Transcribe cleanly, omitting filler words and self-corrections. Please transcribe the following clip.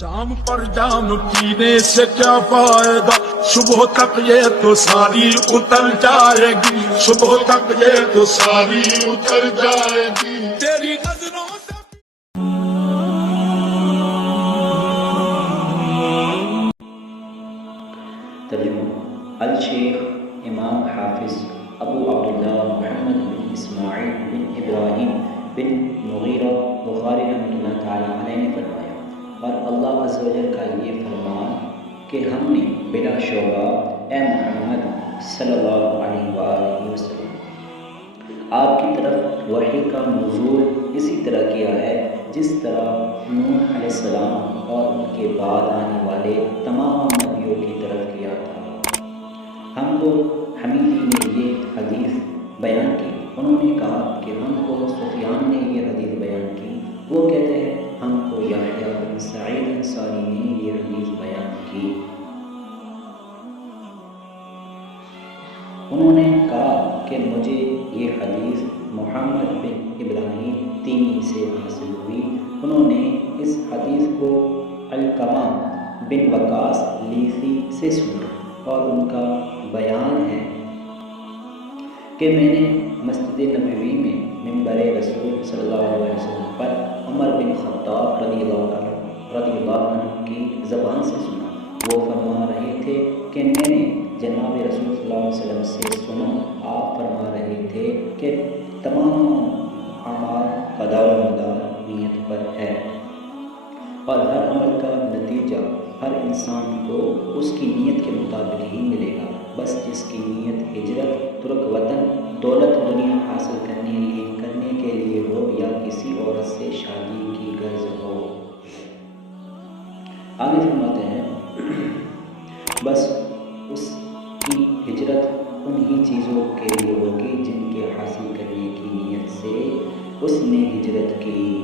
جام پر جام پینے سے کیا فائدہ، صبح تک یہ تو ساری اتر جائے گی، صبح تک یہ تو ساری اتر جائے گی تیری نظروں سے۔ ترجمہ الشیخ امام حافظ ابو عبداللہ محمد بن اسماعیل بن ابراہیم بن مغیرہ بخاری رحمۃ اللہ تعالیٰ علیہ نے فرمایا، اور اللہ عز و جل کا یہ فرمان کہ ہم نے بلا شبہ اے محمد صلی اللہ علیہ وآلہ وسلم آپ کی طرف وحی کا نزول اسی طرح کیا ہے جس طرح نوح علیہ السلام اور ان کے بعد آنے والے تمام نبیوں کی طرف کیا تھا۔ ہم کو حمیدی نے یہ حدیث بیان کی، انہوں نے کہا کہ ہم کو سفیان نے یہ حدیث بیان کی، وہ کہتے ہیں ہم کو یحییٰ بن سعید انصاری نے یہ حدیث بیان کی۔ انہوں نے کہا کہ مجھے یہ حدیث محمد بن ابراہیم تیمی سے حاصل ہوئی، انہوں نے اس حدیث کو علقمہ بن وقاص لیثی سے سنا، اور ان کا بیان ہے کہ میں نے مسجد نبوی میں منبر رسول صلی اللہ علیہ وسلم پر عمر بن خطاب رضی اللہ عنہ کی زبان سے سنا، وہ فرما رہے تھے کہ میں نے جناب رسول صلی اللہ علیہ وسلم سے سنا، آپ فرما رہے تھے کہ تمام اعمال کا دار و مدار نیت پر ہے، اور ہر عمل کا نتیجہ ہر انسان کو اس کی نیت کے مطابق ہی ملے گا، بس جس کی نیت ہجرت ترک وطن دولت دنیا حاصل کرنے کے لیے ہو یا کسی عورت سے شادی کی غرض ہو۔ آگے فرماتے ہیں بس اس کی ہجرت انہی چیزوں کے لیے ہوگی جن کے حاصل کرنے کی نیت سے اس نے ہجرت کی۔